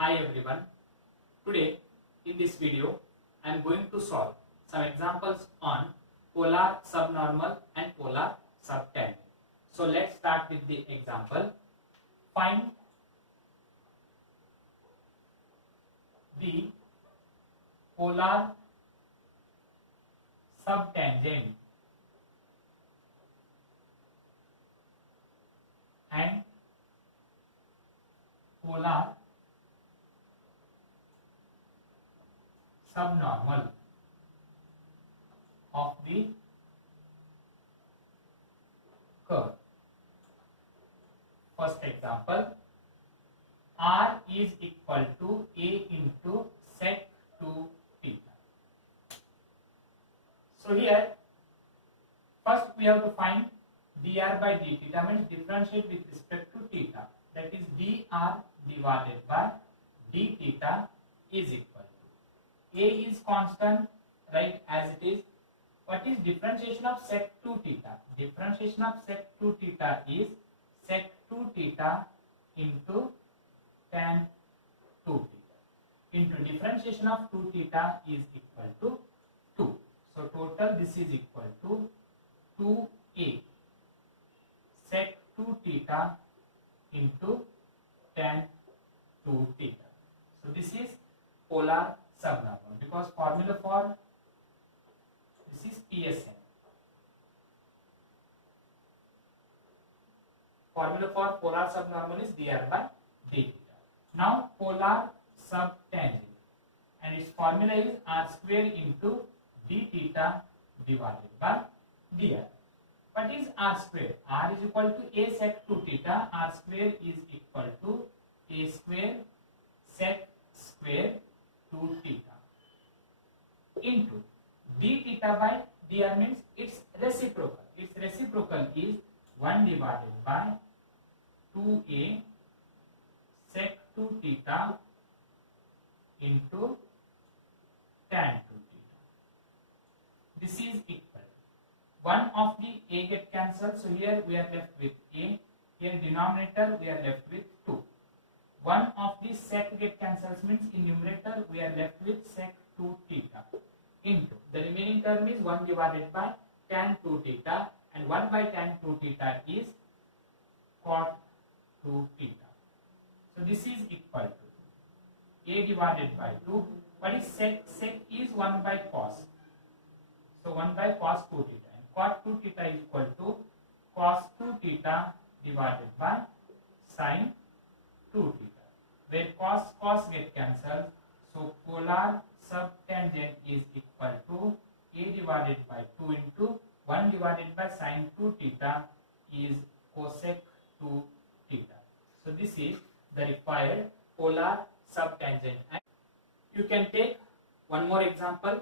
Hi everyone. Today in this video I am going to solve some examples on polar subnormal and polar subtangent. So let's start with the example. Find the polar subtangent and polar subnormal of the curve. First example, r is equal to a into sec 2 theta. So here first we have to find dr by d theta, means differentiate with respect to theta, that is dr divided by d theta is equal to, a is constant, right, as it is. What is differentiation of sec 2 theta? Differentiation of sec 2 theta is sec 2 theta into tan 2 theta into differentiation of 2 theta is equal to 2. So total this is equal to 2a sec 2 theta into tan 2 theta. So this is polar subnormal, because formula for this is PSN. Formula for polar subnormal is dr by d theta. Now polar subtangent, and its formula is r square into d theta divided by dr. What is r square? R is equal to a sec 2 theta. R square is equal to a square sec square 2 theta into d theta by dr, means its reciprocal. Its reciprocal is 1 divided by 2a sec 2 theta into tan 2 theta. This is equal. One of the a get cancelled, so here we are left with a. Here denominator we are left with 2. One of the sec get cancels, means in numerator we are left with sec 2 theta into the remaining term is 1 divided by tan 2 theta, and 1 by tan 2 theta is cot 2 theta. So this is equal to a divided by 2. What is sec? Sec is 1 by cos. So 1 by cos 2 theta, and cot 2 theta is equal to cos 2 theta divided by sin 2 theta, where cos get cancelled. So polar subtangent is equal to a divided by 2 into 1 divided by sin 2 theta is cosec 2 theta. So this is the required polar subtangent. And you can take one more example.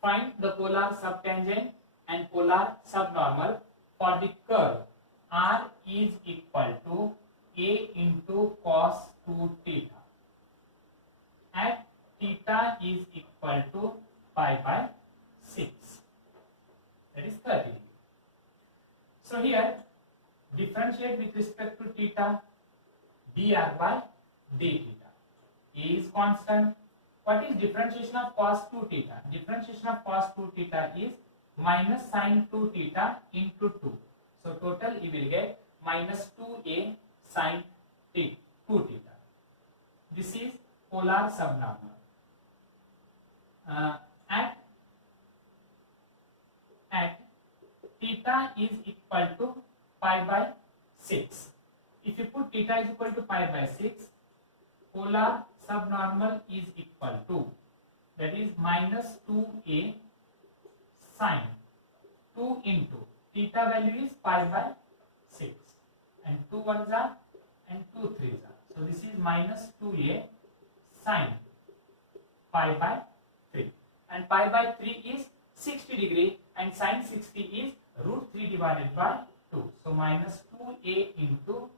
Find the polar subtangent and polar subnormal for the curve r is equal to a into cos 2 theta at theta is equal to pi by 6, that is 30. So here differentiate with respect to theta dr by d theta. A is constant. What is differentiation of cos 2 theta? Differentiation of cos 2 theta is minus sin 2 theta into 2. So total you will get minus 2a sin 2 theta. This is polar subnormal. At theta is equal to pi by 6. If you put theta is equal to pi by 6, polar subnormal is equal to, that is minus 2a sin 2 into theta value is pi by 6, and 2 ones are and 2 threes are. So this is minus 2a sin pi by 3, and pi by 3 is 60 degree, and sin 60 is root 3 divided by 2. So minus 2a into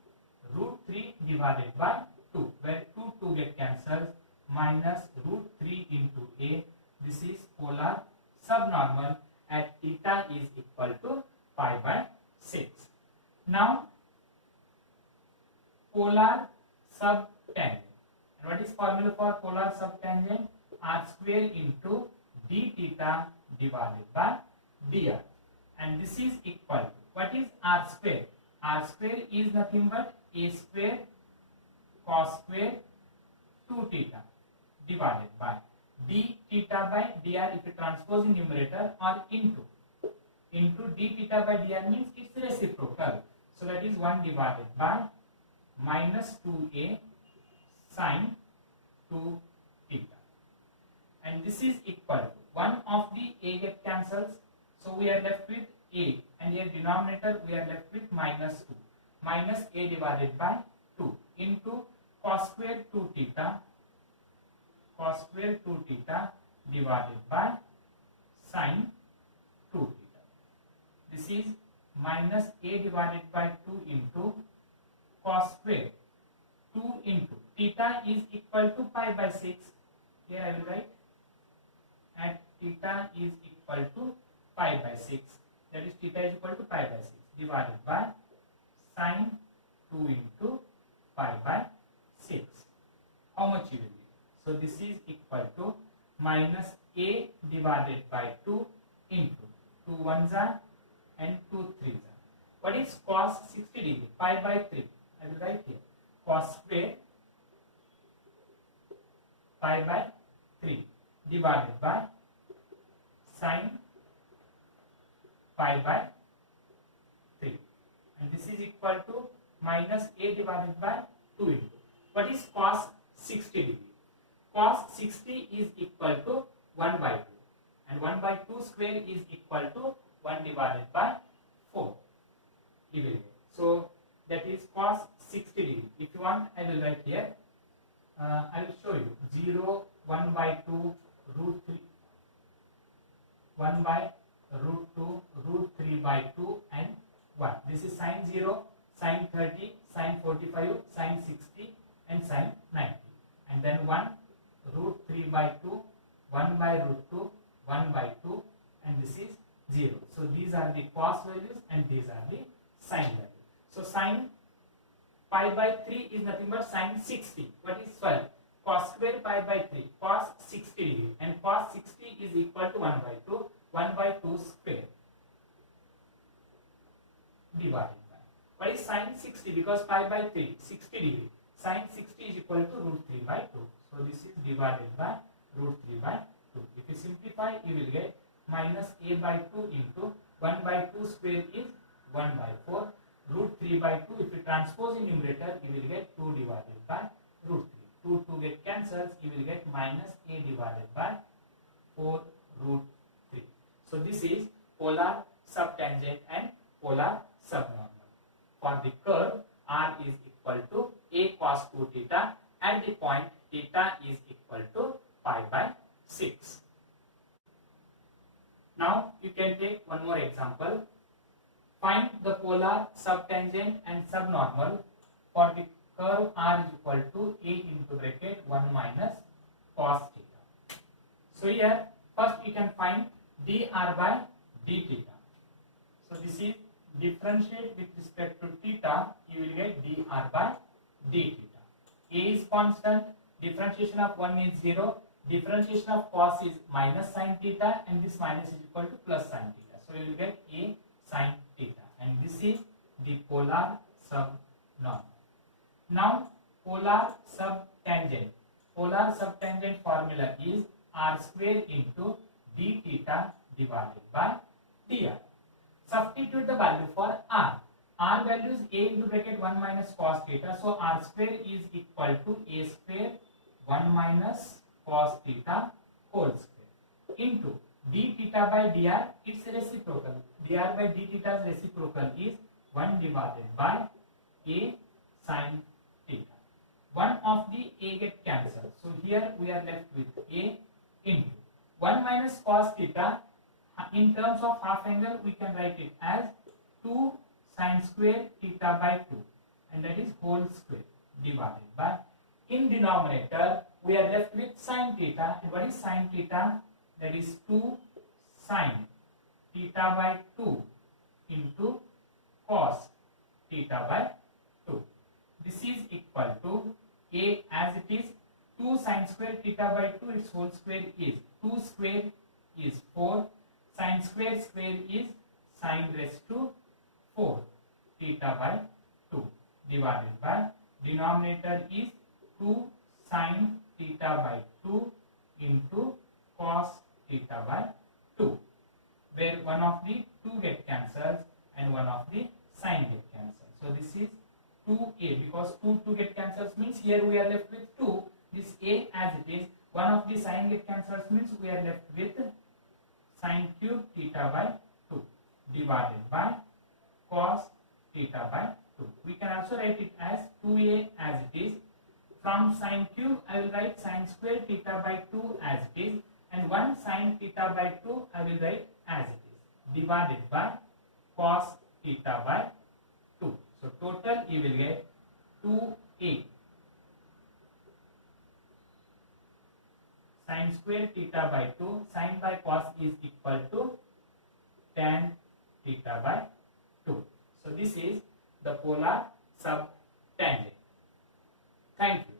root 3 divided by 2, where 2 get cancelled, minus root 3 into a. This is polar subnormal at theta is equal to pi by 6. Now polar subtangent. And what is formula for polar subtangent? R square into d theta divided by dr. And this is equal to, what is R square? R square is nothing but a square cos square 2 theta divided by d theta by dr. If you transpose in numerator, or into d theta by dr means it's reciprocal. So that is 1 divided by minus 2a sine 2 theta. And this is equal to, one of the a get cancels, so we are left with a, and here denominator we are left with minus 2, minus a divided by 2 into cos square 2 theta divided by sine 2 theta. This is minus a divided by 2 into cos square 2 into theta is equal to pi by 6. Here I will write, and theta is equal to pi by 6. That is theta is equal to pi by 6 divided by sine 2 into pi by 6. How much you will get? So this is equal to minus a divided by 2 into 2 1s are and 2 3s are. What is cos 60 degree? Pi by 3. I will write here. Cos square pi by 3 divided by sine pi by 3. And this is equal to minus a divided by 2 into. What is cos 60 degree? Cos 60 is equal to 1 by 2. And 1 by 2 square is equal to 1 divided by 4. So that is cos 60 degree. If you want, I will write here. I will show you 0, 1 by 2, root 3, 1 by root 2, root 3 by 2 and 1. This is sine 0, sine 30, sine 45, sine 60 and sine 90. And then 1 root 3 by 2, 1 by root 2, 1 by 2, and this is 0. So these are the cos values and these are the sine values. So sine pi by 3 is nothing but sine 60. What is 12? Cos square pi by 3, cos 60 degree, and cos 60 is equal to 1 by 2, 1 by 2 square divided by. What is sine 60? Because pi by 3, 60 degree. Sine 60 is equal to root 3 by 2. So this is divided by root 3 by 2. If you simplify, you will get minus a by 2 into 1 by 2 square is 1 by 4. Root 3 by 2, if you transpose in numerator, you will get 2 divided by root 3. 2 get cancels, you will get minus a divided by 4 root 3. So this is polar subtangent and polar subnormal. For the curve, r is equal to a cos 2 theta at the point theta is equal to pi by 6. Now you can take one more example. Find the polar subtangent and subnormal for the curve r is equal to a into bracket 1 minus cos theta. So here first you can find dr by d theta. So this is differentiate with respect to theta, you will get dr by d theta. A is constant, differentiation of 1 is 0, differentiation of cos is minus sin theta, and this minus is equal to plus sin theta. So you will get a sin theta, and this is the polar subnormal. Now polar subtangent. Polar subtangent formula is r square into d theta divided by dr. Substitute the value for r. R value is a into bracket 1 minus cos theta. So r square is equal to a square 1 minus cos theta whole square into d theta by dr. It's reciprocal. Dr by d theta's reciprocal is 1 divided by a sin theta. One of the a get cancelled. So here we are left with a into 1 minus cos theta. In terms of half angle, we can write it as 2 sin square theta by 2, and that is whole square divided by, in denominator we are left with sin theta. And what is sin theta? That is 2 sin theta by 2 into cos theta by 2. This is equal to a as it is 2 sine square theta by 2, its whole square is 2 square is 4, sine square square is sine raised to 4 theta by 2 divided by denominator is 2 sine theta by 2 into cos theta by 2, where one of the 2 get cancelled and one of the sine get cancelled. So this is 2a, because 2 get cancelled means here we are left with 2. This a as it is. One of the sine get cancelled means we are left with sine cube theta by 2 divided by cos theta by 2. We can also write it as 2a as it is. From sine cube I will write sine square theta by 2 as it is, and 1 sine theta by 2 I will write as it is, divided by cos theta by 2. So total you will get 2a sine square theta by 2, sine by cos is equal to tan theta by 2. So this is the polar subtangent. Thank you.